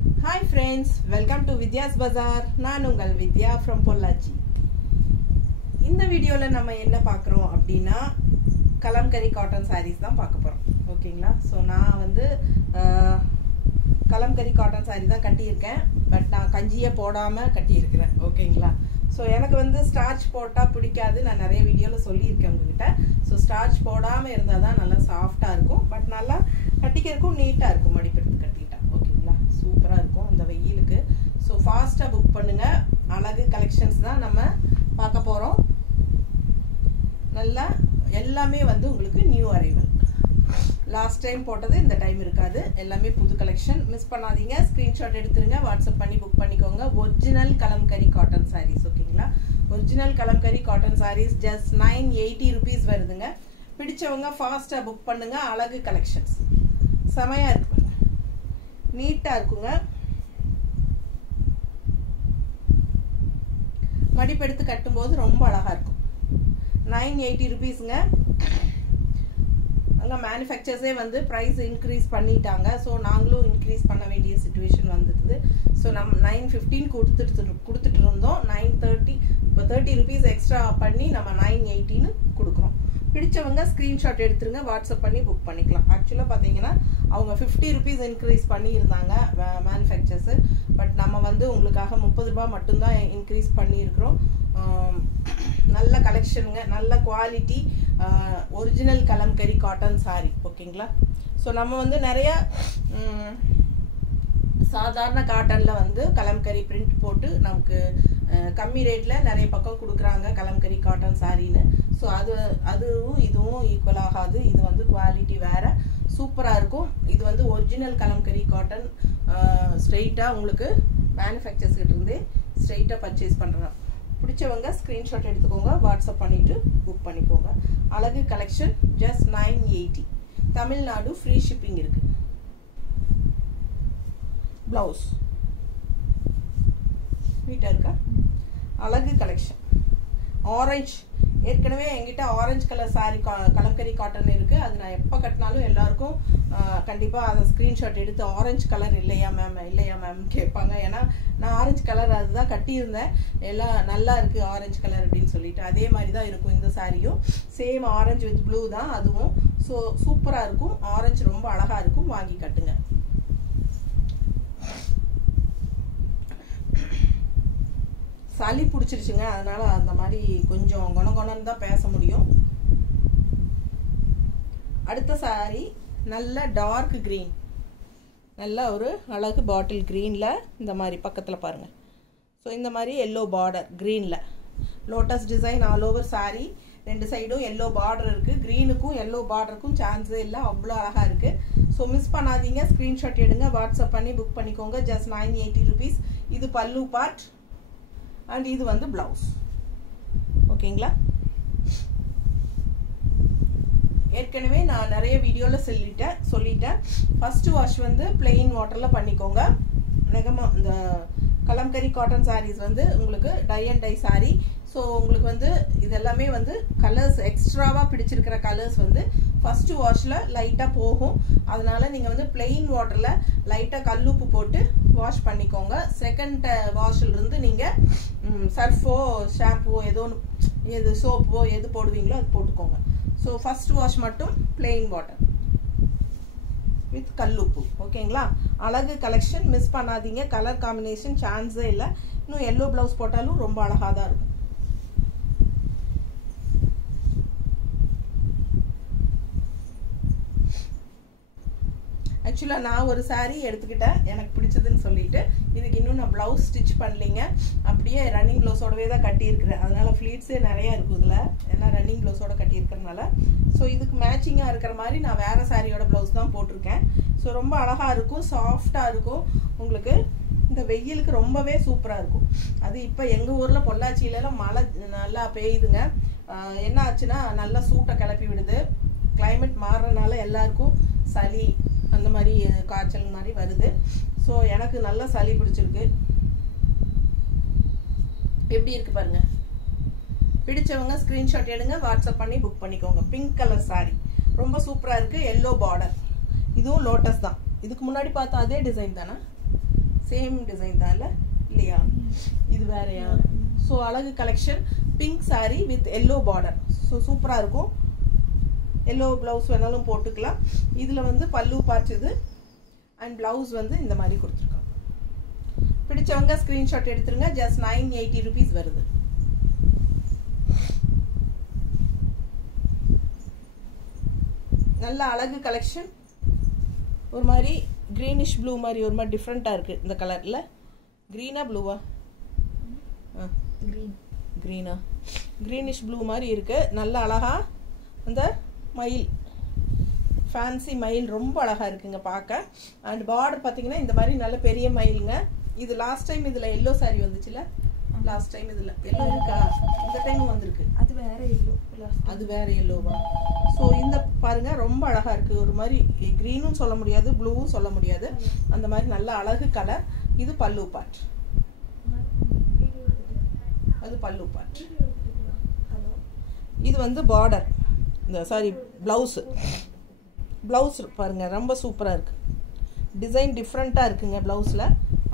Hi friends, welcome to Vidya's Bazaar. நான் உங்கள் வித்யா from Pollachi. இந்த வீடியோல நம்ம என்ன பார்க்கறோம் அப்படினா கலம்கரி காட்டன் sarees தான் பார்க்க போறோம். ஓகேங்களா? சோ நான் வந்து கலம்கரி காட்டன் saree தான் கட்டி இருக்கேன். பட் நான் கஞ்சியே போடாம கட்டி இருக்கேன். ஓகேங்களா? சோ எனக்கு வந்து ஸ்டார்ச் போட்டா பிடிக்காது. நான் நிறைய வீடியோல சொல்லி இருக்கேன் உங்ககிட்ட. சோ ஸ்டார்ச் போடாம இருந்தா தான் நல்லா சாஃப்ட்டா இருக்கும். பட் நல்லா கட்டிக்கிறதுக்கும் நீட்டா இருக்கும் மடிப்பெடுத்து கட்டிட்டா. ஓகேங்களா? சூப்பரா இருக்கும் இந்த வெயிலுக்கு. சோ ஃபாஸ்டா புக் பண்ணுங்க. அழகு கலெக்ஷன்ஸ் தான் நம்ம பார்க்க போறோம். நல்லா எல்லாமே வந்து உங்களுக்கு நியூ அரைவல். லாஸ்ட் டைம் போட்டது இந்த டைம் இருக்காது. எல்லாமே புது கலெக்ஷன். மிஸ் பண்ணாதீங்க. ஸ்கிரீன்ஷாட் எடுத்துருங்க. வாட்ஸ்அப் பண்ணி புக் பண்ணிக்கோங்க. Original kalamkari cotton sarees. ஓகேங்களா? Original kalamkari cotton sarees just 980 rupees வருதுங்க. பிடிச்சவங்க ஃபாஸ்டா புக் பண்ணுங்க. அழகு கலெக்ஷன்ஸ் செமையா இருக்கு. நீட்டா இருக்குங்க. மடிப்பெடுத்து கட்டும்போது ரொம்ப அழகா இருக்கும். 980 rupeesங்க. அங்க மேனுஃபேக்சர்ஸே வந்து பிரைஸ் இன்க்ரீஸ் பண்ணிட்டாங்க. ஸோ நாங்களும் இன்க்ரீஸ் பண்ண வேண்டிய சிச்சுவேஷன் வந்துடுது. ஸோ நம்ம 915 கொடுத்துட்டு இருந்தோம். 930 இப்போ 30 rupees எக்ஸ்ட்ரா பண்ணி நம்ம 980ன்னு கொடுக்குறோம். பிடிச்சவங்க ஸ்க்ரீன்ஷாட் எடுத்துருங்க. வாட்ஸ்அப் பண்ணி புக் பண்ணிக்கலாம். ஆக்சுவலாக பார்த்தீங்கன்னா அவங்க 50 rupees இன்க்ரீஸ் பண்ணியிருந்தாங்க மேனுஃபேக்சர்ஸு. பட் நம்ம வந்து உங்களுக்காக 30 ரூபாய் மட்டும்தான் இன்க்ரீஸ் பண்ணியிருக்கிறோம். நல்ல கலெக்ஷனுங்க. நல்ல quality original kalamkari cotton sorry. ஓகேங்களா? ஸோ நம்ம வந்து நிறைய சாதாரண காட்டன்ல வந்து கலம்கரி பிரிண்ட் போட்டு நமக்கு கம்மி ரேட்ல நிறைய பக்கம் கொடுக்குறாங்க கலம்கரி காட்டன் சாரின்னு. ஸோ அதுவும் இதுவும் ஈக்குவல் ஆகாது. இது வந்து குவாலிட்டி வேற, சூப்பரா இருக்கும். இது வந்து ஒரிஜினல் கலம்கரி காட்டன். ஸ்ட்ரெயிட்டா உங்களுக்கு மேனுஃபேக்சர்ஸ் கிட்ட இருந்தே ஸ்ட்ரெயிட்டா பர்ச்சேஸ் பண்றோம். பிடிச்சவங்க ஸ்கிரீன்ஷாட் எடுத்துக்கோங்க. வாட்ஸ்அப் பண்ணிட்டு புக் பண்ணிக்கோங்க. அழகு collection just 980. Tamil Nadu free shipping இருக்கு. பிளவுஸ் நீட்டா இருக்கா? அழகு கலெக்ஷன். ஆரஞ்சு ஏற்கனவே என்கிட்ட orange colour sorry kalamkari cotton இருக்கு. அது நான் எப்போ கட்டினாலும் எல்லாருக்கும் கண்டிப்பா அதை ஸ்கிரீன்ஷாட் எடுத்து ஆரஞ்சு கலர் இல்லையா மேம் கேட்பாங்க. ஏன்னா நான் ஆரஞ்சு கலர் அதுதான் கட்டியிருந்தேன். எல்லாம் நல்லா இருக்கு ஆரஞ்சு கலர் அப்படின்னு சொல்லிட்டு. அதே மாதிரி தான் இருக்கும் இந்த சாரியும். சேம் ஆரஞ்சு வித் ப்ளூ தான் அதுவும். ஸோ சூப்பரா இருக்கும். ஆரஞ்சு ரொம்ப அழகா இருக்கும். வாங்கி கட்டுங்க. சளி பிடிச்சிருச்சுங்க. அதனால அந்த மாதிரி கொஞ்சம் குணகுணன்னு தான் பேச முடியும். அடுத்த சாரி நல்ல டார்க் கிரீன். நல்ல ஒரு அழகு பாட்டில் கிரீன்ல இந்த மாதிரி பக்கத்துல பாருங்க. ஸோ இந்த மாதிரி எல்லோ பார்டர் கிரீன்ல lotus design all over saree. ரெண்டு சைடும் எல்லோ பார்டர் இருக்கு. கிரீனுக்கும் எல்லோ பார்டருக்கும் சான்ஸே இல்லை. அவ்வளோ அழகா இருக்கு. ஸோ மிஸ் பண்ணாதீங்க. ஸ்கிரீன்ஷாட் எடுங்க. வாட்ஸ்அப் பண்ணி புக் பண்ணிக்கோங்க. Just 980 rupees. இது பல்லு பார்ட் அண்ட் இது வந்து பிளவுஸ். ஓகேங்களா? ஏற்கனவே நான் நிறைய வீடியோல சொல்லிட்டேன். ஃபர்ஸ்ட் வாஷ் வந்து பிளெயின் வாட்டர்ல பண்ணிக்கோங்க. நெகமா இந்த கலம்கரி காட்டன் சாரீஸ் வந்து உங்களுக்கு tie and tie sari. So உங்களுக்கு வந்து இது எல்லாமே வந்து கலர்ஸ் எக்ஸ்ட்ராவா பிடிச்சிருக்கிற கலர்ஸ் வந்து ஃபர்ஸ்ட் வாஷ்ல லைட்டா போகும். அதனால நீங்க வந்து பிளெயின் வாட்டர்ல லைட்டா கல்லுப்பு போட்டு வாஷ் பண்ணிக்கோங்க. செகண்ட் வாஷ்ல இருந்து நீங்க சர்ஃபோ ஷாம்புவோ ஏதோ எது சோப்போ எது போடுவீங்களோ அது போட்டுக்கோங்க. ஸோ ஃபர்ஸ்ட் வாஷ் மட்டும் பிளெயின் வாட்டர் வித் கல்லுப்பு. ஓகேங்களா? அழகு கலெக்ஷன். மிஸ் பண்ணாதீங்க. கலர் காம்பினேஷன் சான்ஸே இல்லை. இன்னும் எல்லோ பிளவுஸ் போட்டாலும் ரொம்ப அழகா தான் இருக்கும். ஆக்சுவலா நான் ஒரு சாரி எடுத்துக்கிட்டேன் எனக்கு பிடிச்சதுன்னு சொல்லிட்டு. இதுக்கு இன்னும் நான் பிளவுஸ் ஸ்டிச் பண்ணலீங்க. அப்படியே ரன்னிங் பிளவுஸோடவே தான் கட்டி இருக்கிறேன். அதனால ஃபிளீட்ஸே நிறைய இருக்கும் இதுல. ஏன்னா ரன்னிங் பிளவுஸோட கட்டி இருக்கிறதுனால. ஸோ இதுக்கு மேட்சிங்கா இருக்கிற மாதிரி நான் வேற சாரியோட பிளவுஸ் தான் போட்டிருக்கேன். ஸோ ரொம்ப அழகா இருக்கும். சாஃப்டா இருக்கும். உங்களுக்கு இந்த வெயிலுக்கு ரொம்பவே சூப்பரா இருக்கும். அது இப்ப எங்க ஊர்ல பொள்ளாச்சியில எல்லாம் மழை நல்லா பெய்யுதுங்க. என்ன ஆச்சுன்னா நல்லா சூட்டை கிளப்பி விடுது. கிளைமேட் மாறுறதுனால எல்லாருக்கும் சளி அந்த மாதிரி காய்ச்சல் மாதிரி வருது. ஸோ எனக்கு நல்லா சளி பிடிச்சிருக்கு. எப்படி இருக்கு பாருங்க. பிடிச்சவங்க ஸ்கிரீன்ஷாட் எடுங்க. வாட்ஸ்அப் பண்ணி புக் பண்ணிக்கோங்க. பிங்க் கலர் சாரி ரொம்ப சூப்பரா இருக்கு. Yellow border. இதுவும் லோட்டஸ் தான். இதுக்கு முன்னாடி பார்த்தா அதே டிசைன் தானே? சேம் டிசைன் தான் இல்லையா? இது வேறையா? ஸோ அழகு collection pink saree with yellow border. So சூப்பராக இருக்கும். எல்லோ ப்ளவுஸ் வேணாலும் போட்டுக்கலாம். இதில் வந்து பல்லு பார்ட் இது அண்ட் ப்ளவுஸ் வந்து இந்த மாதிரி கொடுத்துருக்காங்க. பிடிச்சவங்க ஸ்க்ரீன்ஷாட் எடுத்துருங்க. ஜஸ்ட் 980 rupees வருது. நல்ல அழகு கலெக்ஷன். ஒரு மாதிரி கிரீனிஷ் ப்ளூ மாதிரி ஒரு மாதிரி டிஃப்ரெண்ட்டாக இருக்குது இந்த கலரில். க்ரீனா ப்ளூவா? க்ரீனா க்ரீனிஷ் ப்ளூ மாதிரி இருக்குது. நல்ல அழகாக அந்த மயில் ஃபேன்சி மயில் ரொம்ப அழகாக இருக்குங்க பார்க்க. அண்ட் பார்டர் பார்த்தீங்கன்னா இந்த மாதிரி நல்ல பெரிய மயிலுங்க. இது லாஸ்ட் டைம் இதில் எல்லோ saree வந்துச்சுல? லாஸ்ட் டைம் இதில் எல்லோ இருக்கா? இந்த டைமும் வந்திருக்கு. அது வேற எல்லோ. அது வேற எல்லோவா? ஸோ இந்த பாருங்க ரொம்ப அழகா இருக்கு. ஒரு மாதிரி கிரீனும் சொல்ல முடியாது, ப்ளூவும் சொல்ல முடியாது. அந்த மாதிரி நல்ல அழகு கலர். இது பல்லு பார்ட். அது பல்லு பார்ட். இது வந்து பார்டர். இந்த சாரி பிளவுஸ். பிளவுஸ் பாருங்க ரொம்ப சூப்பரா இருக்கு. டிசைன் டிஃப்ரெண்டா இருக்குங்க. பிளவுஸ்ல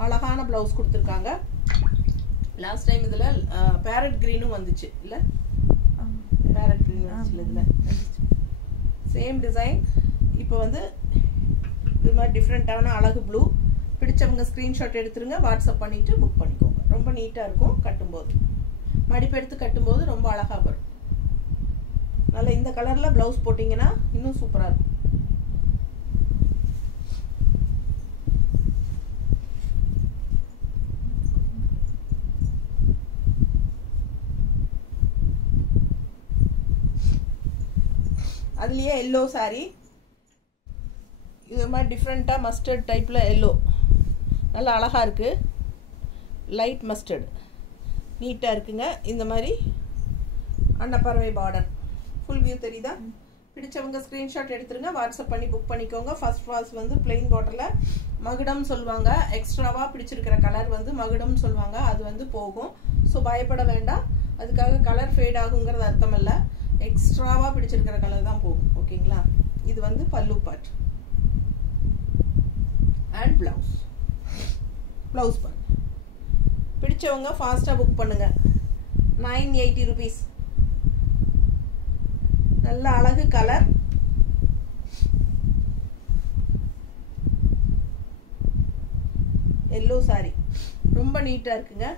அழகான பிளவுஸ் கொடுத்துருக்காங்க. லாஸ்ட் டைம் இதுல பேரட் கிரீனும் வந்துச்சு இல்ல? பேரட் கிரீன் வந்துச்சு இதுல. Same design. இப்போ வந்து இது மாதிரி டிஃப்ரெண்டான அழகு ப்ளூ. பிடிச்சவங்க ஸ்க்ரீன்ஷாட் எடுத்துருங்க. வாட்ஸ்அப் பண்ணிட்டு புக் பண்ணிக்கோங்க. ரொம்ப நீட்டாக இருக்கும் கட்டும்போது. மடிப்பு எடுத்து கட்டும்போது ரொம்ப அழகாக வரும். நல்ல இந்த கலரில் ப்ளவுஸ் போட்டிங்கன்னா இன்னும் சூப்பராக இருக்கும். அதுலேயே எல்லோ saree. இது மாதிரி டிஃப்ரெண்ட்டாக மஸ்டர்ட் டைப்பில் எல்லோ நல்லா அழகாக இருக்குது. லைட் மஸ்டர்டு நீட்டாக இருக்குங்க. இந்த மாதிரி அன்னப்பறவை பார்டர் ஃபுல் வியூ தெரியுதா? பிடிச்சவங்க ஸ்க்ரீன்ஷாட் எடுத்துருங்க. வாட்ஸ்அப் பண்ணி புக் பண்ணிக்கோங்க. ஃபர்ஸ்ட் வால்ஸ் வந்து பிளெயின் பார்டரில் மகுடம் சொல்லுவாங்க. எக்ஸ்ட்ராவாக பிடிச்சிருக்கிற கலர் வந்து மகுடம் சொல்லுவாங்க. அது வந்து போகும். ஸோ பயப்பட வேண்டாம். அதுக்காக கலர் ஃபேட் ஆகுங்கிறது அர்த்தம் இல்லை. எக்ஸ்ட்ராவாக பிடிச்சிருக்கிற கலர் தான் போகும். ஓகேங்களா? இது வந்து பல்லு பார்ட் அண்ட் பிளவுஸ். பிளவுஸ் பாருங்க. பிடிச்சவங்க ஃபாஸ்ட்டாக புக் பண்ணுங்க. 980 rupees. நல்ல அழகு கலர். எல்லோ saree ரொம்ப நீட்டாக இருக்குங்க.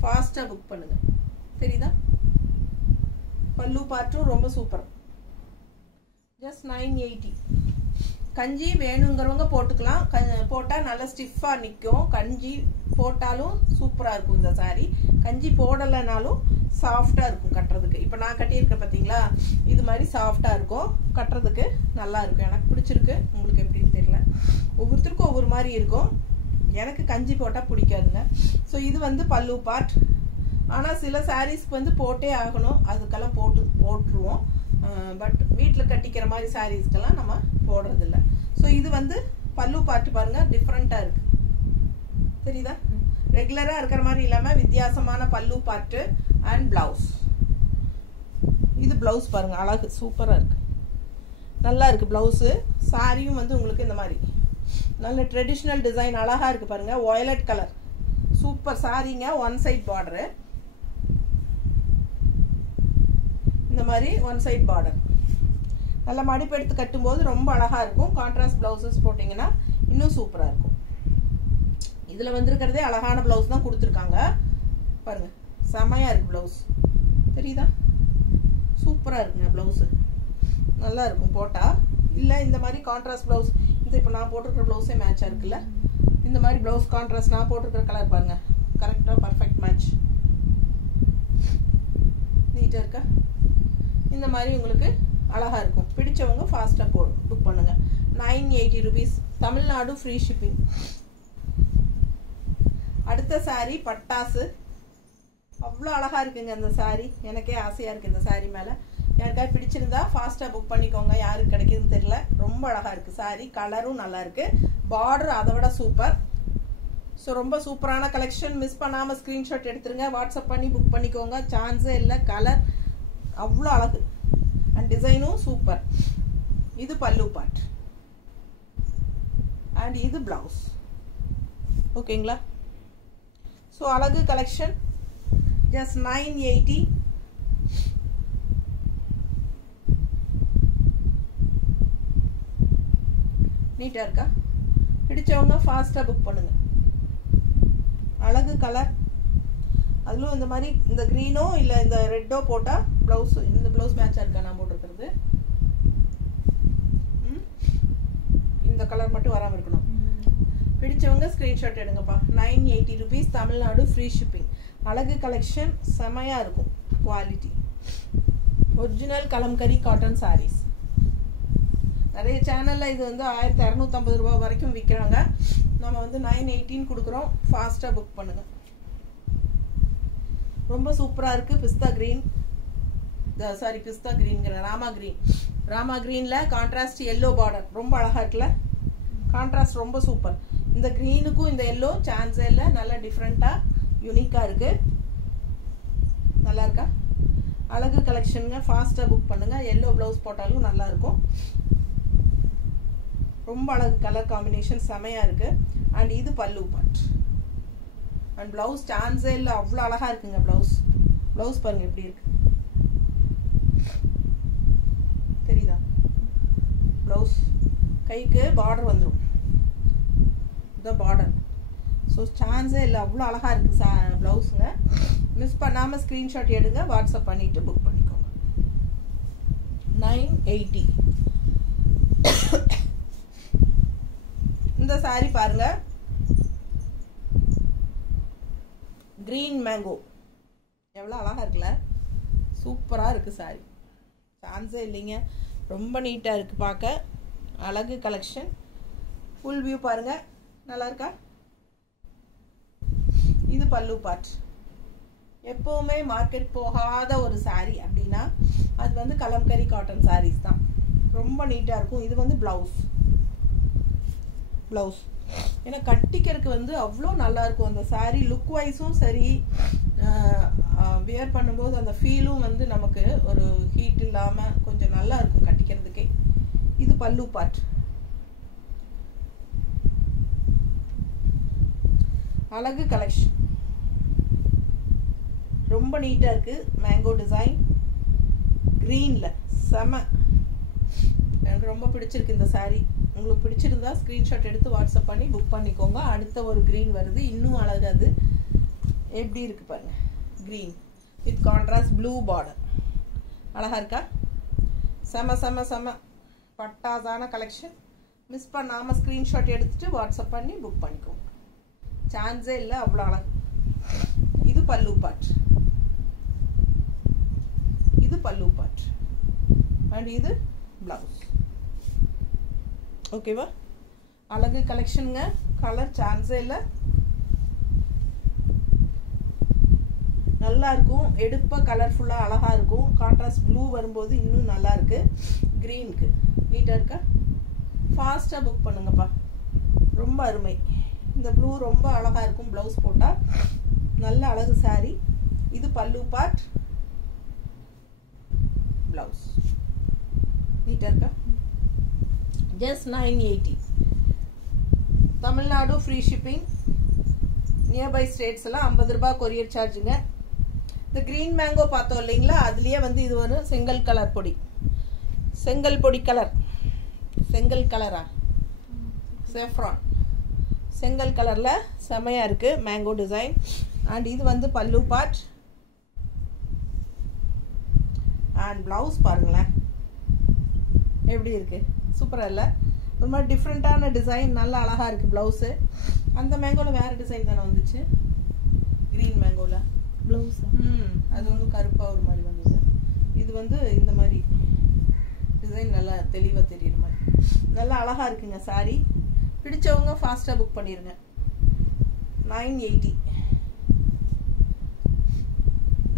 ஃபாஸ்ட்டாக புக் பண்ணுங்க. தெரியுதா? பல்லு பார்ட்டும் ரொம்ப சூப்பர். ஜஸ்ட் 980. கஞ்சி வேணுங்கிறவங்க போட்டுக்கலாம். போட்டால் நல்லா ஸ்டிஃபாக நிற்கும். கஞ்சி போட்டாலும் சூப்பராக இருக்கும் இந்த saree. கஞ்சி போடலைனாலும் சாஃப்டாக இருக்கும் கட்டுறதுக்கு. இப்போ நான் கட்டியிருக்கேன் பார்த்தீங்களா? இது மாதிரி சாஃப்டாக இருக்கும் கட்டுறதுக்கு. நல்லா இருக்கும். எனக்கு பிடிச்சிருக்கு. உங்களுக்கு எப்படின்னு தெரியல. ஒவ்வொருத்தருக்கும் ஒவ்வொரு மாதிரி இருக்கும். எனக்கு கஞ்சி போட்டால் பிடிக்காதுங்க. ஸோ இது வந்து பல்லு பார்ட். ஆனால் சில சாரீஸ்க்கு வந்து போட்டே ஆகணும். அதுக்கெல்லாம் போட்டுருவோம். பட் வீட்டில் கட்டிக்கிற மாதிரி சாரீஸ்க்கெல்லாம் நம்ம போடுறதில்ல. ஸோ இது வந்து பல்லு பார்ட்டு பாருங்கள் டிஃப்ரெண்ட்டாக இருக்குது. தெரியுதா? ரெகுலராக இருக்கிற மாதிரி இல்லாமல் வித்தியாசமான பல்லு பார்ட்டு அண்ட் பிளவுஸ். இது பிளவுஸ் பாருங்கள் அழகு சூப்பராக இருக்குது. நல்லா இருக்குது பிளவுஸு. சாரியும் வந்து உங்களுக்கு இந்த மாதிரி நல்ல ட்ரெடிஷ்னல் டிசைன் அழகாக இருக்குது பாருங்கள். வயலட் கலர் சூப்பர் சாரீங்க. One side border. இந்த மாதிரி ஒன் சைட் பார்டர். நல்லா மடிப்பு எடுத்து கட்டும்போது ரொம்ப அழகாக இருக்கும். கான்ட்ராஸ்ட் ப்ளவுசஸ் போட்டிங்கன்னா இன்னும் சூப்பராக இருக்கும். இதில் வந்திருக்கிறதே அழகான ப்ளவுஸ் தான் கொடுத்துருக்காங்க பாருங்கள். செமையாக இருக்குது ப்ளவுஸ். தெரியுதா? சூப்பராக இருக்குங்க ப்ளவுஸு. நல்லா இருக்கும் போட்டால். இல்லை இந்த மாதிரி கான்ட்ராஸ்ட் ப்ளவுஸ். இந்த இப்போ நான் போட்டிருக்கிற ப்ளவுஸே மேட்சாக இருக்குல்ல? இந்த மாதிரி ப்ளவுஸ் கான்ட்ராஸ்ட் நான் போட்டிருக்கிற கலர் பாருங்கள். கரெக்டாக பர்ஃபெக்ட் மேட்ச். நீட்டாக இருக்கா? இந்த மாதிரி உங்களுக்கு அழகாக இருக்கும். பிடிச்சவங்க ஃபாஸ்ட்டாக புக் பண்ணுங்கள். 980 rupees. Tamil Nadu free shipping. அடுத்த saree பட்டாசு. அவ்வளோ அழகாக இருக்குங்க அந்த saree. எனக்கே ஆசையாக இருக்குது இந்த saree மேலே. யாருக்காவது பிடிச்சிருந்தா ஃபாஸ்ட்டாக புக் பண்ணிக்கோங்க. யாருக்கு கிடைக்குதுன்னு தெரியல. ரொம்ப அழகாக இருக்குது saree. கலரும் நல்லா இருக்குது. பார்டர் அதை விட சூப்பர். ஸோ ரொம்ப சூப்பரான கலெக்ஷன். மிஸ் பண்ணாமல் ஸ்க்ரீன்ஷாட் எடுத்துருங்க. வாட்ஸ்அப் பண்ணி புக் பண்ணிக்கோங்க. சான்ஸே இல்லை. கலர் அவ்வளோ அழகு அண்ட் டிசைனும் சூப்பர். இது பல்லு பார்ட் அண்ட் இது பிளவுஸ். ஓகேங்களா? ஸோ அழகு கலெக்ஷன் ஜஸ்ட் 980. நீட்டாக இருக்கா? பிடிச்சவங்க ஃபாஸ்ட்டாக புக் பண்ணுங்கள். அழகு கலர், அதுவும் இந்த மாதிரி இந்த க்ரீனோ இல்லை இந்த ரெட்டோ போட்டால் ப்ளவுஸு இந்த ப்ளவுஸ் மேட்சாக இருக்கா நான் போட்டிருக்கிறது? இந்த கலர் மட்டும் வராமல் இருக்கணும். பிடிச்சவங்க screenshot எடுங்கப்பா. 980 rupees, Tamil Nadu free shipping. அழகு கலெக்ஷன் செமையாக இருக்கும். Quality original kalamkari cotton saris. நிறைய சேனலில் இது வந்து 1250 ரூபா வரைக்கும் விற்கிறாங்க. நம்ம வந்து 918 கொடுக்குறோம். ஃபாஸ்ட்டாக புக் பண்ணுங்கள். ரொம்ப சூப்பராக இருக்குது. பிஸ்தா க்ரீன், சாரி பிஸ்தா க்ரீன்ங்கிற ராமா க்ரீன். ராமா க்ரீனில் கான்ட்ராஸ்ட் எல்லோ பார்டர் ரொம்ப அழகாக இருக்குல்ல? கான்ட்ராஸ்ட் ரொம்ப சூப்பர். இந்த க்ரீனுக்கும் இந்த எல்லோ சான்ஸே இல்லை. நல்லா டிஃப்ரெண்ட்டாக யூனிக்காக இருக்குது. நல்லா இருக்கா? அழகு கலெக்ஷனுங்க. ஃபாஸ்ட்டாக புக் பண்ணுங்கள். எல்லோ ப்ளவுஸ் போட்டாலும் நல்லாயிருக்கும். ரொம்ப அழகு கலர் காம்பினேஷன் செமையாக இருக்குது. அண்ட் இது பல்லு பார்ட். அண்ட் ப்ளவுஸ் சான்ஸே இல்லை, அவ்வளோ அழகாக இருக்குங்க. ப்ளவுஸ் பாருங்கள் எப்படி இருக்கு, தெரியுதா? ப்ளவுஸ் கைக்கு பார்டர் வந்துடும். இந்த பார்டர் ஸோ சான்ஸே இல்லை, அவ்வளோ அழகாக இருக்குது ப்ளவுஸுங்க. மிஸ் பண்ணாமல் ஸ்க்ரீன்ஷாட் எடுங்க, வாட்ஸ்அப் பண்ணிவிட்டு புக் பண்ணிக்கோங்க. 980. இந்த சாரி பாருங்க, கிரீன் மேங்கோ எவ்வளோ அழகாக இருக்குல்ல? சூப்பராக இருக்குது சாரி. சான்ஸே இல்லைங்க. ரொம்ப நீட்டாக இருக்குது பார்க்க. அழகு கலெக்ஷன். ஃபுல் வியூ பாருங்க. நல்லா இருக்கா? இது பல்லு பார்ட். எப்போவுமே மார்க்கெட் போகாத ஒரு சாரி அப்படின்னா அது வந்து கலம்கரி காட்டன் சாரீஸ் தான். ரொம்ப நீட்டாக இருக்கும். இது வந்து ப்ளவுஸ் ஏன்னா கட்டிக்கிறதுக்கு வந்து அவ்வளோ நல்லா இருக்கும். அந்த சாரீ லுக் வைஸும் சரி, வியர் பண்ணும்போது அந்த ஃபீலும் வந்து நமக்கு ஒரு ஹீட் இல்லாமல் கொஞ்சம் நல்லா இருக்கும் கட்டிக்கிறதுக்கே. இது பல்லு பார்ட். அழகு கலெக்ஷன் ரொம்ப நீட்டாக இருக்குது. மேங்கோ டிசைன் க்ரீனில் செம. எனக்கு ரொம்ப பிடிச்சிருக்கு இந்த சாரீ. உங்களுக்கு பிடிச்சிருந்தா ஸ்க்ரீன்ஷாட் எடுத்து வாட்ஸ்அப் பண்ணி புக் பண்ணிக்கோங்க. அடுத்த ஒரு க்ரீன் வருது, இன்னும் அழகு. அது எப்படி இருக்குது பாருங்கள். Green with contrast blue border. அழகாக இருக்கா? செம செம செம பட்டாசான கலெக்ஷன். மிஸ் பண்ணாமல் ஸ்க்ரீன்ஷாட் எடுத்துகிட்டு வாட்ஸ்அப் பண்ணி புக் பண்ணிக்கோங்க. சான்ஸே இல்லை, அவ்வளோ அழகு. இது பல்லு பார்ட். அண்ட் இது ப்ளவுஸ். ஓகேவா? அழகு கலெக்ஷனுங்க. கலர் சான்ஸே இல்லை, நல்லா இருக்கும். எடுப்பாக கலர்ஃபுல்லாக அழகாக இருக்கும். கான்ட்ராஸ்ட் ப்ளூ வரும்போது இன்னும் நல்லா இருக்கு. க்ரீனுக்கு நீட்டாக இருக்கா? ஃபாஸ்ட்டாக புக் பண்ணுங்கப்பா. ரொம்ப அருமை. இந்த ப்ளூ ரொம்ப அழகாக இருக்கும் ப்ளவுஸ் போட்டால். நல்ல அழகு சாரி. இது பல்லு பார்ட், ப்ளவுஸ். நீட்டாக இருக்கா? Just 980. Tamil Nadu free shipping. Nearby states எல்லாம் 50 ரூபாய் கொரியர் சார்ஜுங்க. இந்த க்ரீன் மேங்கோ பார்த்தோம் இல்லைங்களா, அதுலேயே வந்து இது ஒரு செங்கல் கலர் பொடி. செங்கல் பொடி கலர், செங்கல் கலரா, செஃப்ரான் செங்கல் கலரில் செமையாக இருக்குது. Mango design. அண்ட் இது வந்து பல்லு பார்ட். அண்ட் ப்ளவுஸ் பாருங்களேன் எப்படி இருக்குது. சூப்பராக இல்லை? ஒரு மாதிரி டிஃப்ரெண்ட்டான டிசைன். நல்லா அழகாக இருக்குது ப்ளவுஸு. அந்த மேங்கோவில் வேறு டிசைன் தானே வந்துச்சு, க்ரீன் மேங்கோவில் ப்ளவுஸ். அது வந்து கருப்பாக ஒரு மாதிரி வந்தது. இது வந்து இந்த மாதிரி டிசைன் நல்லா தெளிவாக தெரியுற மாதிரி நல்லா அழகாக இருக்குங்க சாரி. பிடிச்சவங்க ஃபாஸ்ட்டாக புக் பண்ணிடுங்க. 980.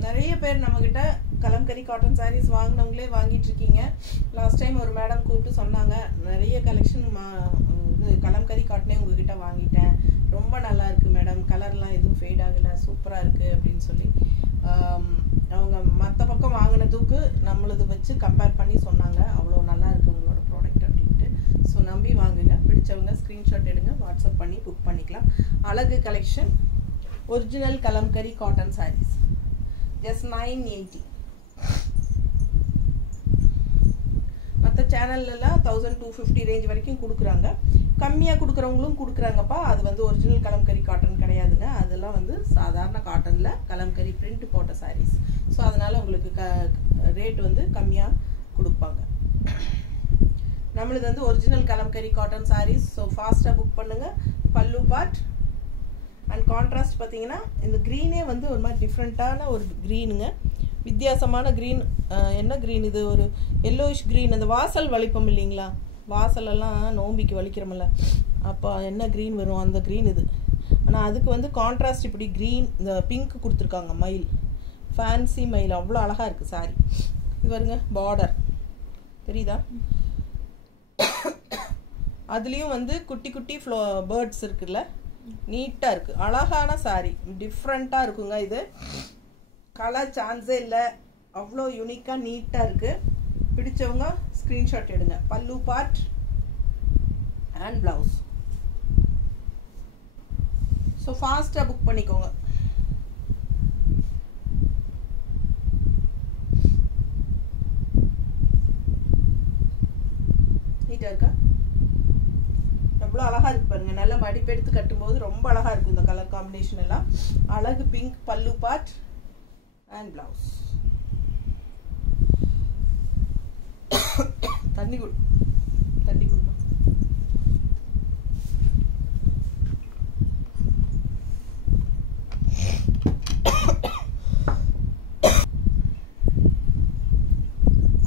நிறைய பேர் நம்மக்கிட்ட கலம்கரி காட்டன் சாரீஸ் வாங்கினவங்களே வாங்கிட்டு இருக்கீங்க. லாஸ்ட் டைம் ஒரு மேடம் கூப்பிட்டு சொன்னாங்க, நிறைய கலெக்ஷன் இது கலம்கரி காட்டனே உங்ககிட்ட வாங்கிட்டேன், ரொம்ப நல்லா இருக்கு மேடம், கலர்லாம் எதுவும் ஃபேட் ஆகலை, சூப்பராக இருக்குது அப்படின்னு சொல்லி அவங்க மற்ற பக்கம் வாங்கினதுக்கு நம்மளது வச்சு கம்பேர் பண்ணி சொன்னாங்க. அவ்வளோ நல்லா இருக்குது உங்களோட ப்ராடக்ட் அப்படின்ட்டு. ஸோ நம்பி வாங்குங்க. பிடிச்சவங்க ஸ்க்ரீன்ஷாட் எடுங்க, வாட்ஸ்அப் பண்ணி புக் பண்ணிக்கலாம். அழகு collection original kalamkari cotton sarees just 980. மற்ற சேனல்லாம் 1250 ரேஞ்ச் வரைக்கும் கொடுக்குறாங்க. கம்மியாக கொடுக்குறவங்களும் கொடுக்குறாங்கப்பா. அது வந்து ஒரிஜினல் கலம்கரி காட்டன் கிடையாதுங்க. அதெல்லாம் வந்து சாதாரண காட்டனில் கலம்கரி பிரிண்ட் போட்ட சாரீஸ். ஸோ அதனால் உங்களுக்கு ரேட் வந்து கம்மியாக கொடுப்பாங்க. நம்மளுக்கு வந்து original kalamkari cotton sarees. So ஃபாஸ்ட்டாக புக் பண்ணுங்கள். பல்லு பார்ட் அண்ட் கான்ட்ராஸ்ட் பார்த்தீங்கன்னா இந்த க்ரீனே வந்து ஒரு மாதிரி டிஃப்ரெண்ட்டான ஒரு க்ரீனுங்க. வித்தியாசமான க்ரீன். என்ன க்ரீன் இது? ஒரு எல்லோயிஷ் க்ரீன். அந்த வாசல் வலிப்போம் இல்லைங்களா, வாசலெல்லாம் நோம்பிக்கு வலிக்கிறோமில்ல, அப்போ என்ன க்ரீன் வரும், அந்த க்ரீன் இது. ஆனால் அதுக்கு வந்து கான்ட்ராஸ்ட் இப்படி க்ரீன், இந்த பிங்க் கொடுத்துருக்காங்க. மயில், ஃபேன்சி மயில், அவ்வளோ அழகாக இருக்குது சாரி. இது பாருங்க பார்டர் தெரியுதா? அதுலேயும் வந்து குட்டி குட்டி பேர்ட்ஸ் இருக்குல்ல, நீட்டாக இருக்குது. அழகான சாரி, டிஃப்ரெண்ட்டாக இருக்குங்க. இது கலர் சான்ஸே இல்லை, அவ்வளோ யூனிக்காக நீட்டாக இருக்குது. பிடிச்சவங்க ஸ்க்ரீன்ஷாட் எடுங்க. பல்லு பார்ட் அண்ட் ப்ளவுஸ். ஸோ ஃபாஸ்ட்டாக புக் பண்ணிக்கோங்க. நீட்டாக இருக்கா? எவ்வளோ அழகாக இருக்குது பாருங்கள். நல்ல மடிப்பு எடுத்து கட்டும்போது ரொம்ப அழகாக இருக்கும் இந்த கலர் காம்பினேஷன் எல்லாம். அழகு பிங்க் பல்லு பார்ட் அண்ட் ப்ளவுஸ். தண்ணி கொடுமா.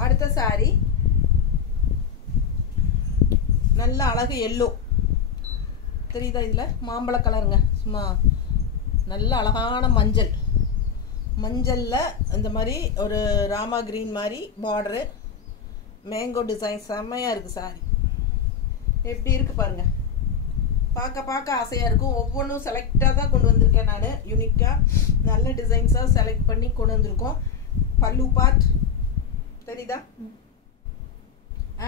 அடுத்த சாரி நல்ல அழகு எல்லோ தெரியுதா? இதில் மாம்பழ கலருங்க. சும்மா நல்ல அழகான மஞ்சளில் இந்த மாதிரி ஒரு ராமா கிரீன் மாதிரி பார்டரு, மேங்கோ டிசைன் செம்மையாக இருக்குது சாரி. எப்படி இருக்குது பாருங்கள். பார்க்க ஆசையாக இருக்கும். ஒவ்வொன்றும் செலக்டாக தான் கொண்டு வந்திருக்கேன் நான். யூனிக்காக நல்ல டிசைன்ஸாக செலக்ட் பண்ணி கொண்டு வந்திருக்கோம். பல்லு பார்ட் தெரியுதா?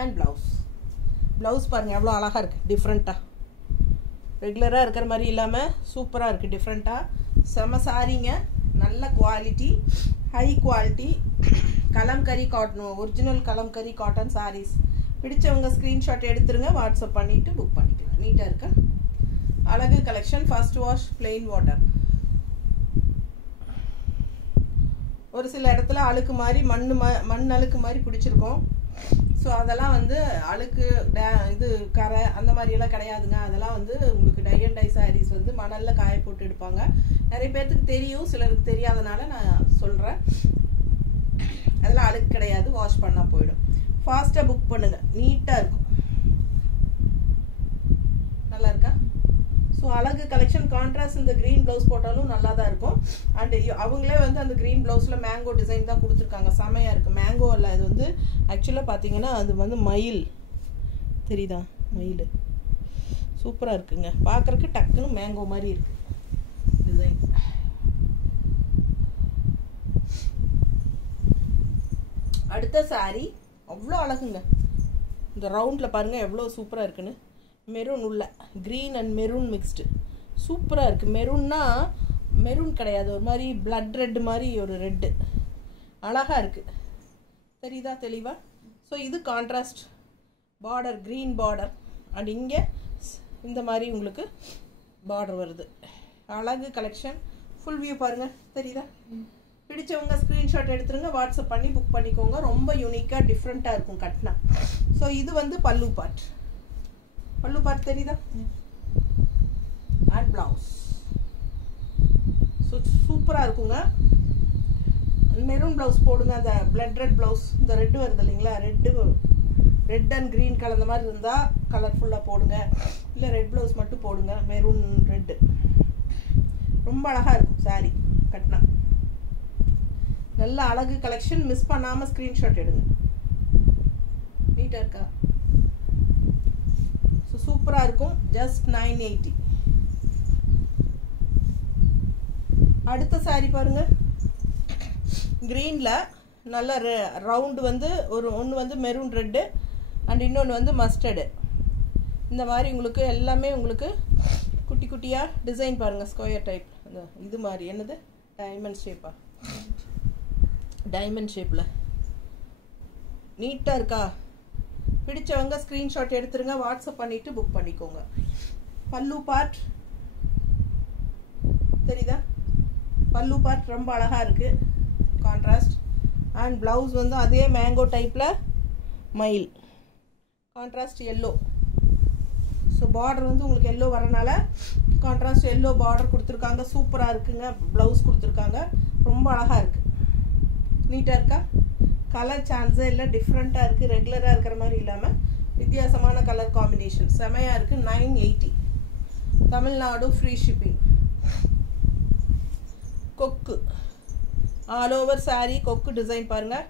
அண்ட் ப்ளவுஸ் பாருங்கள் எவ்வளோ அழகாக இருக்குது. டிஃப்ரெண்ட்டாக ரெகுலராக இருக்கிற மாதிரி இல்லாமல் சூப்பராக இருக்குது. டிஃப்ரெண்ட்டாக செம சாரிங்க. நல்ல quality, high quality Kalamkari cotton, original kalamkari cotton sarees. பிடிச்சவங்க ஸ்க்ரீன்ஷாட் எடுத்துருங்க, வாட்ஸ்அப் பண்ணிவிட்டு புக் பண்ணிக்கலாம். நீட்டாக இருக்கா? அழகு collection. First wash plain water. ஒரு சில இடத்துல அழுக்கு மாதிரி மண் அழுக்கு மாதிரி பிடிச்சிருக்கோம். ஸோ அதெல்லாம் வந்து அழுக்கு இது கரை அந்த மாதிரியெல்லாம் கிடையாதுங்க. அதெல்லாம் வந்து உங்களுக்கு டை அண்ட் டை சாரீஸ் வந்து மணலில் காய போட்டு எடுப்பாங்க. நிறைய பேர்த்துக்கு தெரியும், சிலருக்கு தெரியாதனால நான் சொல்கிறேன். அதெல்லாம் அழுக்கு கிடையாது, வாஷ் பண்ணால் போயிடும். ஃபாஸ்ட்டாக புக் பண்ணுங்கள். நீட்டாக இருக்கும். நல்லா இருக்கா? ஸோ அழகு கலெக்ஷன். கான்ட்ராஸ்ட் இந்த க்ரீன் ப்ளவுஸ் போட்டாலும் நல்லா தான் இருக்கும். அண்ட் அவங்களே வந்து அந்த க்ரீன் ப்ளவுஸில் மேங்கோ டிசைன் தான் கொடுத்துருக்காங்க. செமையாக இருக்குது. மேங்கோ இல்லை, இது வந்து ஆக்சுவலாக பார்த்தீங்கன்னா அது வந்து மயில் தெரியுதா? மயில் சூப்பராக இருக்குங்க. பார்க்குறக்கு டக்குன்னு மேங்கோ மாதிரி இருக்குது டிசைன். அடுத்த சாரி அவ்வளோ அழகுங்க. இந்த ரவுண்டில் பாருங்கள் எவ்வளோ சூப்பராக இருக்குன்னு. மெரூன் உள்ள க்ரீன் அண்ட் மெரூன் மிக்ஸ்டு சூப்பராக இருக்குது. மெரூன்னா மெரூன் கிடையாது, ஒரு மாதிரி பிளட் ரெட் மாதிரி ஒரு ரெட்டு அழகாக இருக்குது. தெரியுதா தெளிவா? ஸோ இது contrast border, green border and இங்கே இந்த மாதிரி உங்களுக்கு பார்டர் வருது. அழகு கலெக்ஷன். ஃபுல் வியூ பாருங்கள். தெரியுதா? பிடிச்சவங்க ஸ்க்ரீன்ஷாட் எடுத்துருங்க, வாட்ஸ்அப் பண்ணி புக் பண்ணிக்கோங்க. ரொம்ப யூனிக்காக டிஃப்ரெண்ட்டாக இருக்கும் கட்னா. ஸோ இது வந்து பல்லு பார்ட் தெரியுதா? And blouse. ஸோ சூப்பராக இருக்குங்க. மெரூன் ப்ளவுஸ் போடுங்க. அந்த பிளட் ரெட் ப்ளவுஸ், இந்த ரெட்டு வருது இல்லைங்களா, ரெட் அண்ட் க்ரீன் கலந்த மாதிரி இருந்தால் கலர்ஃபுல்லாக போடுங்க. இல்லை ரெட் ப்ளவுஸ் மட்டும் போடுங்க, மெரூன் ரெட்டு. ரொம்ப அழகாக இருக்கும் சாரி கட்னா. நல்ல அழகு கலெக்ஷன். மிஸ் பண்ணாமல் ஸ்க்ரீன்ஷாட் எடுங்க. நீட்டாக இருக்கா? ஸோ சூப்பராக இருக்கும். ஜஸ்ட் 980. அடுத்த சாரி பாருங்க. க்ரீனில் நல்ல ரவுண்டு வந்து ஒன்று வந்து மெரூன் ரெட்டு அண்ட் இன்னொன்று வந்து மஸ்டர்டு. இந்த மாதிரி உங்களுக்கு எல்லாமே உங்களுக்கு குட்டி குட்டியாக டிசைன் பாருங்கள். ஸ்கொயர் டைப் அந்த இது மாதிரி என்னது டைமண்ட் ஷேப்பா, டைமண்ட் ஷேப்பில் நீட்டாக இருக்கா? பிடிச்சவங்க ஸ்க்ரீன்ஷாட் எடுத்துருங்க, வாட்ஸ்அப் பண்ணிவிட்டு புக் பண்ணிக்கோங்க. பல்லு பார்ட் தெரியுதா? பல்லு பார்ட் ரொம்ப அழகாக இருக்குது, கான்ட்ராஸ்ட். அண்ட் ப்ளவுஸ் வந்து அதே மேங்கோ டைப்பில் மயில் கான்ட்ராஸ்ட் எல்லோ. ஸோ பார்டர் வந்து உங்களுக்கு எல்லோ வரனால கான்ட்ராஸ்ட் எல்லோ பார்டர் கொடுத்துருக்காங்க. சூப்பராக இருக்குங்க. ப்ளவுஸ் கொடுத்துருக்காங்க, ரொம்ப அழகாக இருக்குது, நீட்டாக இருக்கா? கலர் சான்ஸே இல்லை, டிஃப்ரெண்ட்டாக இருக்குது. ரெகுலராக இருக்கிற மாதிரி இல்லாமல் வித்தியாசமான கலர் காம்பினேஷன் செமையாக இருக்குது. 980 தமிழ்நாடு ஃப்ரீ ஷிப்பிங். கொக்கு ஆல் ஓவர் சாரீ கொக்கு டிசைன் பாருங்கள்,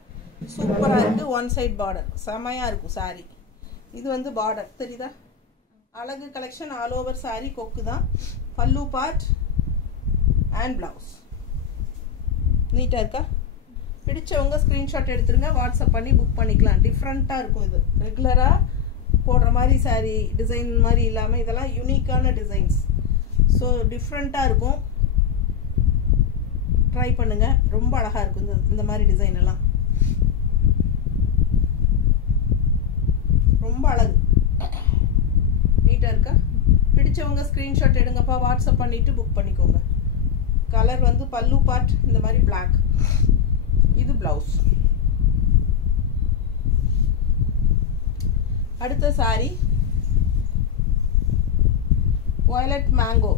சூப்பராக இருக்குது. ஒன் சைட் பார்டர் செமையாக இருக்கும் சாரீ. இது வந்து பார்டர் தெரியுதா? அழகு கலெக்ஷன் ஆல் ஓவர் சாரீ கொக்கு தான். பல்லு பார்ட் அண்ட் ப்ளவுஸ் நீட்டாக இருக்கா? பிடிச்சவங்க ஸ்க்ரீன்ஷாட் எடுத்துருங்க, வாட்ஸ்அப் பண்ணி புக் பண்ணிக்கலாம். டிஃப்ரெண்ட்டாக இருக்கும். இது ரெகுலராக போடுற மாதிரி சாரீ டிசைன் மாதிரி இல்லாமல் இதெல்லாம் யூனிக்கான டிசைன்ஸ். ஸோ டிஃப்ரெண்ட்டாக இருக்கும், ட்ரை பண்ணுங்கள். ரொம்ப அழகாக இருக்கும் இந்த மாதிரி டிசைன் எல்லாம், ரொம்ப அழகு, நீட்டாக இருக்கா? பிடிச்சவங்க ஸ்க்ரீன்ஷாட் எடுங்கப்பா, வாட்ஸ்அப் பண்ணிவிட்டு புக் பண்ணிக்கோங்க. கலர் வந்து பல்லு பார்ட் இந்த மாதிரி பிளாக். இது ப்ளவுஸ். அடுத்த சாரி வயலட் மேங்கோ,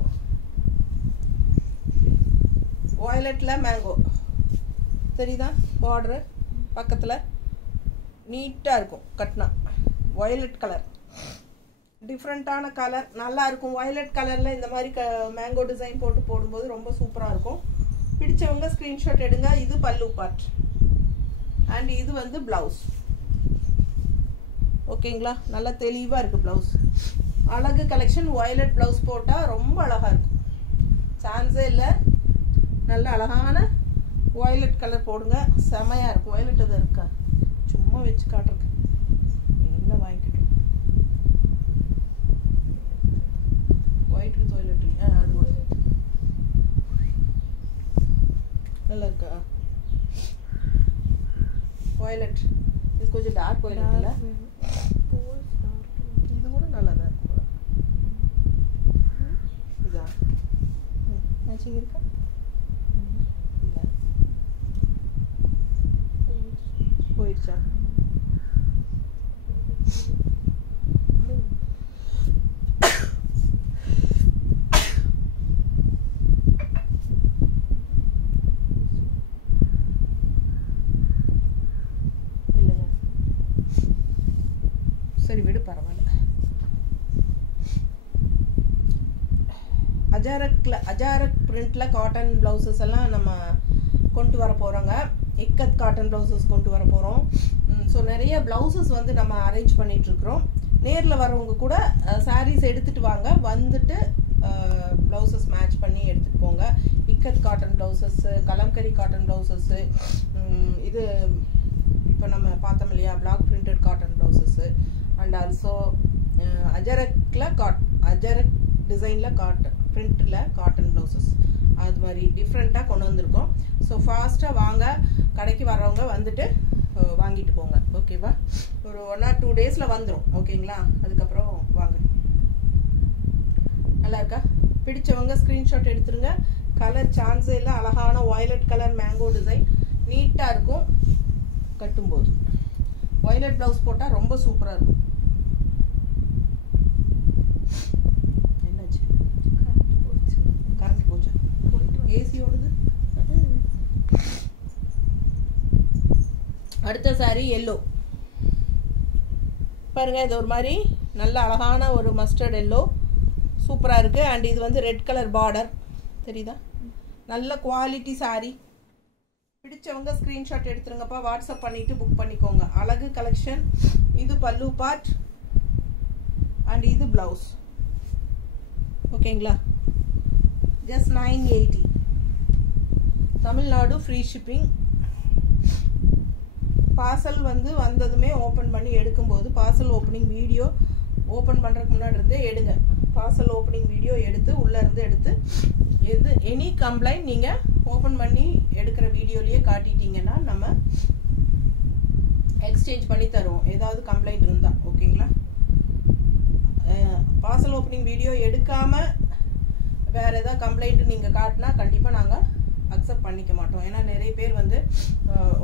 வயலட்டில் மேங்கோ தெரியுதா? பார்டரு பக்கத்தில் நீட்டாக இருக்கும் கட்டினா. வயலட் கலர் டிஃப்ரெண்ட்டான கலர், நல்லா இருக்கும். வயலட் கலரில் இந்த மாதிரி மேங்கோ டிசைன் போட்டு போடும்போது ரொம்ப சூப்பராக இருக்கும். பிடிச்சவங்க ஸ்க்ரீன்ஷாட் எடுங்க. இது பல்லு பார்ட் அண்ட் இது வந்து ப்ளவுஸ். ஓகேங்களா? நல்லா தெளிவாக இருக்குது ப்ளவுஸ். அழகு கலெக்ஷன். வயலட் ப்ளவுஸ் போட்டால் ரொம்ப அழகாக இருக்கும், சான்ஸே இல்லை. நல்ல அழகான வயலட் கலர் போடுங்க, செமையாக இருக்கும். வயலட் எதாவது இருக்கா? சும்மா வச்சு காட்டுறதுக்கு என்ன வாங்கிக்கிட்டோம். ஒயிட் வித் வயலட் அது கூட நல்லா இருக்கா? வயலட் இது கொஞ்சம் டார்க் வயலட் இல்லை, இது கூட நல்லா தான் இருக்கும் போல. இதா மேட்சிங் இருக்கா? இல்லை போயிடுச்சா? இல்லையா? சரி விடு, பரவாயில்ல. அஜாரக் பிரிண்ட்ல காட்டன் பிளவுசஸ் எல்லாம் நம்ம கொண்டு வர போறோங்க. இக்கத் காட்டன் பிளவுசஸ் கொண்டு வர போறோம். ஸோ நிறைய பிளவுசஸ் வந்து நம்ம அரேஞ்ச் பண்ணிட்டு இருக்கிறோம். நேரில் வரவங்க கூட சாரீஸ் எடுத்துட்டு வாங்க, வந்துட்டு பிளவுசஸ் மேட்ச் பண்ணி எடுத்துட்டு போங்க. Ikat cotton blouses, kalamkari cotton blouses, இது இப்போ நம்ம பார்த்தோம் இல்லையா block printed cotton blouses, and also ajrakh டிசைனில் பிரிண்டில் காட்டன் ப்ளவுசஸ், அது மாதிரி டிஃப்ரெண்ட்டாக கொண்டு வந்திருக்கோம். ஸோ ஃபாஸ்ட்டாக வாங்க, கடைக்கு வரவங்க வந்துட்டு வாங்கிட்டு போங்க. ஓகேவா? ஒரு 1 or 2 டேஸில் வந்துடும். ஓகேங்களா? அதுக்கப்புறம் வாங்க. நல்லா இருக்கா? பிடிச்சவங்க ஸ்க்ரீன்ஷாட் எடுத்துருங்க. கலர் சான்ஸே இல்லை, அழகான வயலட் கலர் மேங்கோ டிசைன், நீட்டாக இருக்கும். கட்டும்போது வயலட் ப்ளவுஸ் போட்டால் ரொம்ப சூப்பராக இருக்கும். என்னாச்சு? கரண்ட் போச்சு. ஏசி ஓடுது. அடுத்த சாரி எல்லோ பாருங்க. இது ஒரு மாதிரி நல்ல அழகான ஒரு மஸ்டர்ட் எல்லோ, சூப்பராக இருக்குது. அண்ட் இது வந்து ரெட் கலர் பார்டர் தெரியுதா? நல்ல குவாலிட்டி சாரி. பிடிச்சவங்க ஸ்க்ரீன்ஷாட் எடுத்துருங்கப்பா, வாட்ஸ்அப் பண்ணிவிட்டு புக் பண்ணிக்கோங்க. அழகு கலெக்ஷன். இது பல்லு பார்ட் அண்ட் இது ப்ளவுஸ். ஓகேங்களா? Just 980. Tamil Nadu free shipping. Parcel வந்து வந்ததுமே ஓப்பன் பண்ணி எடுக்கும்போது பார்சல் ஓப்பனிங் வீடியோ ஓப்பன் பண்ணுறதுக்கு முன்னாடி இருந்தே எடுங்க. பார்சல் ஓப்பனிங் வீடியோ எடுத்து உள்ளே இருந்து எடுத்து எனி கம்ப்ளைண்ட் நீங்கள் ஓப்பன் பண்ணி எடுக்கிற வீடியோலேயே காட்டிட்டீங்கன்னா நம்ம எக்ஸ்சேஞ்ச் பண்ணி தருவோம், ஏதாவது கம்ப்ளைண்ட் இருந்தால். ஓகேங்களா? பார்சல் ஓப்பனிங் வீடியோ எடுக்காமல் வேறு ஏதாவது கம்ப்ளைண்ட் நீங்கள் காட்டினா கண்டிப்பாக நாங்கள் அக்செப்ட் பண்ணிக்க மாட்டோம். ஏன்னா நிறைய பேர் வந்து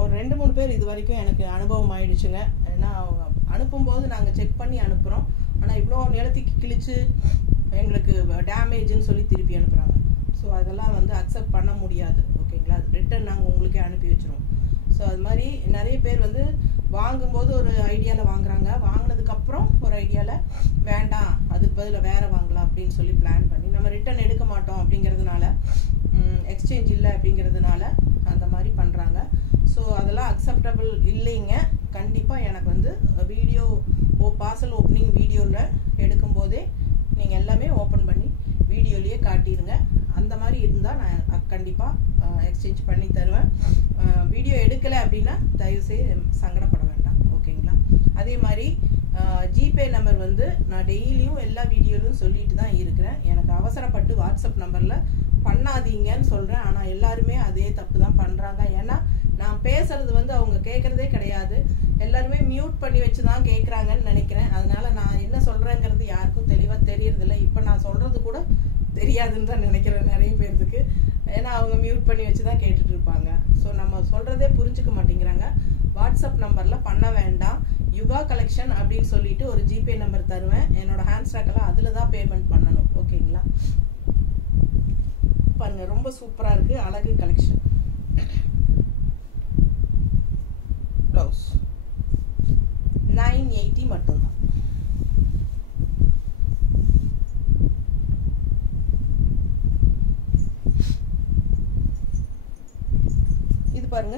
ஒரு 2-3 பேர் இது வரைக்கும் எனக்கு அனுபவம் ஆயிடுச்சுங்க. ஏன்னா அனுப்பும்போது நாங்கள் செக் பண்ணி அனுப்புகிறோம், ஆனால் இவ்வளோ நிலத்துக்கு கிழிச்சு எங்களுக்கு டேமேஜுன்னு சொல்லி திருப்பி அனுப்புகிறாங்க. ஸோ அதெல்லாம் வந்து அக்செப்ட் பண்ண முடியாது. ஓகேங்களா? ரிட்டன் நாங்கள் உங்களுக்கே அனுப்பி வச்சுருவோம். ஸோ அது மாதிரி நிறைய பேர் வந்து வாங்கும்போது ஒரு ஐடியாவில் வாங்குறாங்க, வாங்கினதுக்கப்புறம் ஒரு ஐடியாவில் வேண்டாம் அதுக்கு பதில் வேறு வாங்கலாம் அப்படின்னு சொல்லி பிளான் பண்ணி நம்ம ரிட்டன் எடுக்க மாட்டோம் அப்படிங்கிறதுனால, எக்ஸ்சேஞ்ச் இல்லை அப்படிங்கிறதுனால அந்த மாதிரி பண்ணுறாங்க. ஸோ அதெல்லாம் அக்செப்டபிள் இல்லைங்க. கண்டிப்பாக எனக்கு வந்து வீடியோ பார்சல் ஓப்பனிங் வீடியோவில் எடுக்கும்போதே நீங்கள் எல்லாமே ஓப்பன் பண்ணி வீடியோலேயே காட்டிடுங்க. அந்த மாதிரி இருந்தால் நான் கண்டிப்பாக எக்ஸ்சேஞ்ச் பண்ணி தருவேன். வீடியோ எடுக்கலை அப்படின்னா தயவுசெய்து சங்கடப்பட வேண்டாம். ஓகேங்களா? அதே மாதிரி ஜிபே நம்பர் வந்து நான் டெய்லியும் எல்லா வீடியோலையும் சொல்லிட்டு தான் இருக்கிறேன். எனக்கு அவசரப்பட்டு வாட்ஸ்அப் நம்பரில் பண்ணாதீங்கன்னு சொல்கிறேன், ஆனால் எல்லாருமே அதே தப்பு தான் பண்ணுறாங்க. ஏன்னா நான் பேசுறது வந்து அவங்க கேட்குறதே கிடையாது, எல்லாருமே மியூட் பண்ணி வச்சு தான் கேட்குறாங்கன்னு நினைக்கிறேன். அதனால் நான் என்ன சொல்கிறேங்கிறது யாருக்கும் தெளிவாக தெரியறதில்ல. இப்போ நான் சொல்கிறது கூட தெரியாதுன்னு தான் நினைக்கிறேன் நிறைய பேருக்கு. ஏன்னா அவங்க மியூட் பண்ணி வச்சு தான் கேட்டுட்டு இருப்பாங்க. ஸோ நம்ம சொல்கிறதே புரிஞ்சுக்க மாட்டேங்கிறாங்க. வாட்ஸ்அப் நம்பரில் பண்ண வேண்டாம். யுகா கலெக்ஷன் அப்படின்னு சொல்லிட்டு ஒரு ஜிபே நம்பர் தருவேன். என்னோட ஹேண்ட் ஸ்டாக்கெல்லாம் அதில் தான் பேமெண்ட் பண்ணணும். ஓகேங்களா? பாருங்க, ரொம்ப சூப்பராக இருக்குது. அழகு கலெக்ஷன். ப்ளவுஸ் 980 மட்டும்தான். இது பாருங்க,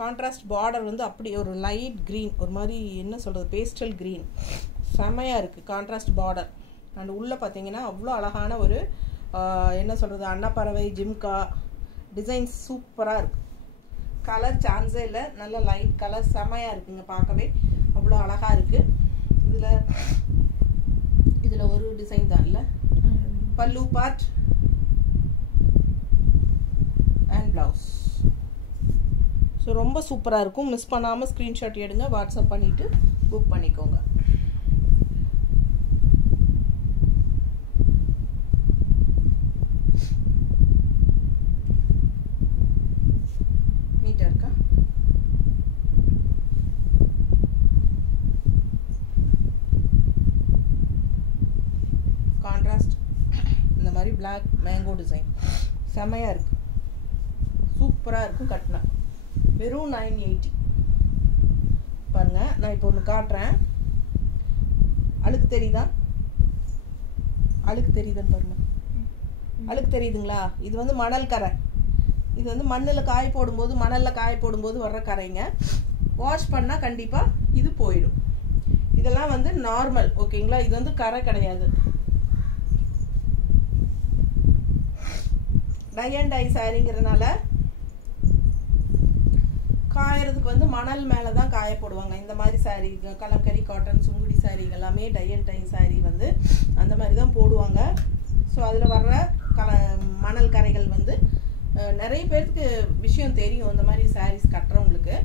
கான்ட்ராஸ்ட் பார்டர் வந்து அப்படி ஒரு லைட் க்ரீன், ஒரு மாதிரி என்ன சொல்கிறது, பேஸ்டல் க்ரீன், செமையாக இருக்குது கான்ட்ராஸ்ட் பார்டர். அண்ட் உள்ளே பார்த்தீங்கன்னா அவ்வளோ அழகான ஒரு என்ன சொல்கிறது, அன்னப்பறவை ஜிம்கா டிசைன்ஸ் சூப்பராக இருக்குது. கலர் சான்ஸே இல்லை, நல்ல லைட் கலர், செமையாக இருக்குங்க, பார்க்கவே அவ்வளோ அழகாக இருக்குது. இதில் ஒரு டிசைன் தான் இல்லை, பல்லு பார்ட் அண்ட் ப்ளவுஸ். ஸோ ரொம்ப சூப்பராக இருக்கும். மிஸ் பண்ணாமல் ஸ்க்ரீன்ஷாட் எடுங்க, வாட்ஸ்அப் பண்ணிவிட்டு புக் பண்ணிக்கோங்க. நீட்டாக இருக்கா? கான்ட்ராஸ்ட் இந்த மாதிரி பிளாக் மேங்கோ டிசைன் செமையாக இருக்குது, சூப்பராக இருக்கும். கட்டினா வெறும் 980. பாருங்கள், நான் இப்போ ஒன்று காட்டுறேன். அழுக்கு தெரியுதா? அழுக்கு தெரியுதுன்னு பாருங்க. அழுக்கு தெரியுதுங்களா? இது வந்து மணல் கரை. இது வந்து மண்ணில் காய போடும்போது, மணலில் காய போடும்போது வர்ற கரைங்க. வாஷ் பண்ணால் கண்டிப்பாக இது போயிடும். இதெல்லாம் வந்து நார்மல். ஓகேங்களா? இது வந்து கரை கிடையாது. டை அண்ட் டை சாரிங்கிறதுனால காயறதுக்கு வந்து மணல் மேலே தான் காய போடுவாங்க. இந்த மாதிரி சாரீ, கலம்கரி காட்டன், சுங்குடி சாரீ எல்லாமே டை அண்ட் டை சாரீ வந்து அந்த மாதிரி தான் போடுவாங்க. ஸோ அதில் வர்ற மணல் கரைகள் வந்து நிறைய பேருக்கு விஷயம் தெரியும். இந்த மாதிரி சாரீஸ் கட்டுறவங்களுக்கு,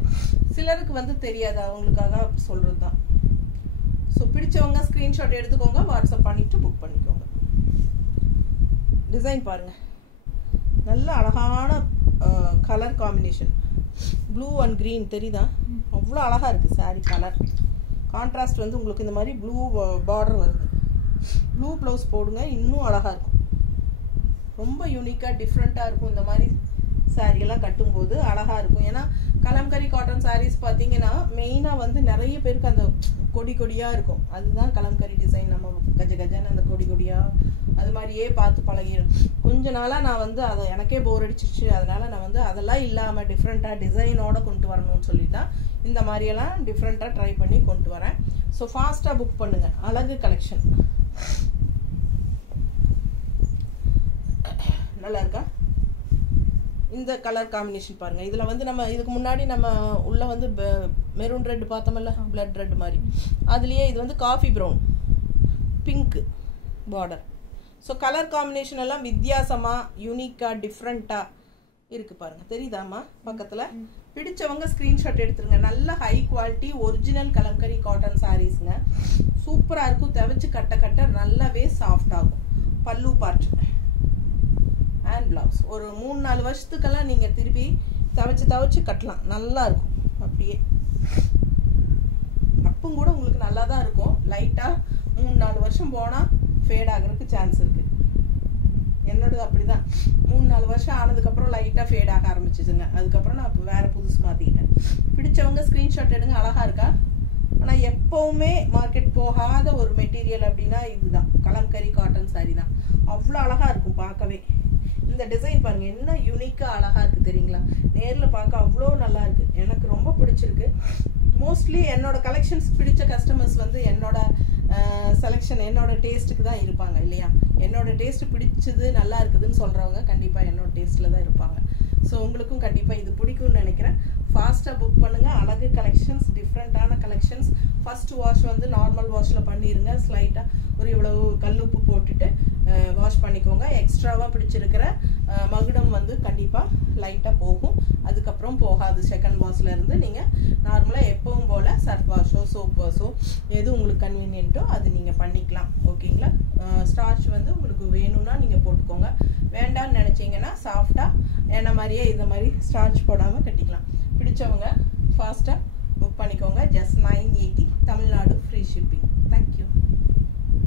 சிலருக்கு வந்து தெரியாது, அவங்களுக்காக சொல்கிறது தான். ஸோ பிடிச்சவங்க ஸ்க்ரீன்ஷாட் எடுத்துக்கோங்க, வாட்ஸ்அப் பண்ணிவிட்டு புக் பண்ணிக்கோங்க. டிசைன் பாருங்கள், நல்ல அழகான colour combination, blue and green தெரியுதா? அவ்வளோ அழகாக இருக்குது சாரீ கலர். கான்ட்ராஸ்ட் வந்து உங்களுக்கு இந்த மாதிரி ப்ளூ பார்டர் வருது. ப்ளூ ப்ளவுஸ் போடுங்க, இன்னும் அழகாக இருக்கும். ரொம்ப யூனிக்காக டிஃப்ரெண்ட்டாக இருக்கும். இந்த மாதிரி சாரீயெல்லாம் கட்டும்போது அழகாக இருக்கும். ஏன்னா கலம்கரி காட்டன் சாரீஸ் பார்த்தீங்கன்னா மெயினாக வந்து நிறைய பேருக்கு அந்த கொடி கொடியாக இருக்கும். அதுதான் கலம்கரி டிசைன். நம்ம கஜ கஜன்னு அந்த கொடி கொடியாக அது மாதிரியே பார்த்து பழகிடும். கொஞ்ச நாளாக நான் வந்து அதை எனக்கே போர் அடிச்சிச்சு. அதனால் நான் வந்து அதெல்லாம் இல்லாமல் டிஃப்ரெண்ட்டாக டிசைனோட கொண்டு வரணும்னு சொல்லி தான் இந்த மாதிரியெல்லாம் டிஃப்ரெண்ட்டாக ட்ரை பண்ணி கொண்டு வரேன். ஸோ ஃபாஸ்ட்டாக புக் பண்ணுங்கள். அழகு கலெக்ஷன் நல்லா இருக்கா? இந்த கலர் காம்பினேஷன் பாருங்க. இதுல வந்து நம்ம இதுக்கு முன்னாடி நம்ம உள்ள வந்து மெரூன் ரெட் பார்த்தோம்ல, பிளட் ரெட் மாதிரி. அதுலயே இது வந்து coffee brown, pink border. So colour combination எல்லாம் வித்தியாசமா, யூனிக்கா, டிஃப்ரெண்டா இருக்கு பாருங்க. தெரியுதாமா பக்கத்துல? பிடிச்சவங்க ஸ்கிரீன்ஷாட் எடுத்துருங்க. நல்ல high quality original kalamkari cotton சாரீஸ்ங்க. சூப்பரா இருக்கும். துவைச்சு கட்ட கட்ட நல்லாவே சாஃப்ட் ஆகும். பல்லு பார்ட் அண்ட் பிளவுஸ். ஒரு 3-4 வருஷத்துக்கெல்லாம் நீங்க திருப்பி துவைச்சு கட்டலாம். நல்லா இருக்கும். அப்படியே அப்பும் கூட உங்களுக்கு நல்லா தான் இருக்கும். லைட்டா 3-4 வருஷம் போனா ஃபேட் ஆகிறதுக்கு சான்ஸ் இருக்கு. என்னோடது அப்படிதான். 3-4 வருஷம் ஆனதுக்கப்புறம் லைட்டாக ஃபேட் ஆக ஆரம்பிச்சிச்சுங்க. அதுக்கப்புறம் நான் இப்போ வேற புதுசு மாற்றிக்கிட்டேன். பிடிச்சவங்க ஸ்க்ரீன்ஷாட் எடுங்க. அழகா இருக்கா? ஆனால் எப்பவுமே மார்க்கெட் போகாத ஒரு மெட்டீரியல் அப்படின்னா இதுதான், கலம்கரி காட்டன் சாரி தான். அவ்வளோ அழகா இருக்கும் பார்க்கவே. இந்த டிசைன் பாருங்க, என்ன யூனிக்கா அழகா இருக்கு தெரியுங்களா? நேரில் பார்க்க அவ்வளோ நல்லா இருக்கு. எனக்கு ரொம்ப பிடிச்சிருக்கு. மோஸ்ட்லி என்னோட கலெக்ஷன்ஸ் பிடிச்ச கஸ்டமர்ஸ் வந்து என்னோட செலெக்ஷன், என்னோட டேஸ்ட்டுக்கு தான் இருப்பாங்க இல்லையா? என்னோட டேஸ்ட் பிடிச்சது, நல்லா இருக்குதுன்னு சொல்றவங்க கண்டிப்பா என்னோட டேஸ்ட்ல தான் இருப்பாங்க. ஸோ உங்களுக்கும் கண்டிப்பா இது பிடிக்கும்னு நினைக்கிறேன். ஃபாஸ்டா புக் பண்ணுங்க. அழகு கலெக்ஷன்ஸ், டிஃப்ரெண்டான கலெக்ஷன்ஸ். ஃபர்ஸ்ட் வாஷ் வந்து நார்மல் வாஷ்ல பண்ணிருங்க. ஸ்லைட்டா ஒரு இவ்வளவு கல்லுப்பு போட்டுட்டு வாஷ் பண்ணிக்கோங்க. எக்ஸ்ட்ராவா பிடிச்சிருக்கிற மகுடம் வந்து கண்டிப்பா லைட்டா போகும். அதுக்கப்புறம் போகாது. செகண்ட் வாஷ்ல இருந்து நீங்க நார்மலா எப்பவும் போல சர்ஃப் வாஷோ சோப் வாஷோ எது உங்களுக்கு கன்வீனியன்ட்டோ அது நீங்க பண்ணிக்கலாம். ஓகேங்களா? ஸ்டார்ச் வந்து உங்களுக்கு வேணும்னா நீங்க போட்டுக்கோங்க. வேண்டாம்னு நினைச்சீங்கன்னா சாஃப்டா என்ன மாதிரியே இந்த மாதிரி ஸ்டார்ச் போடாம கட்டிக்கலாம். பிடிச்சவங்க ஃபாஸ்டா புக் பண்ணிக்கோங்க. Just 980 Tamil Nadu free shipping. Thank you.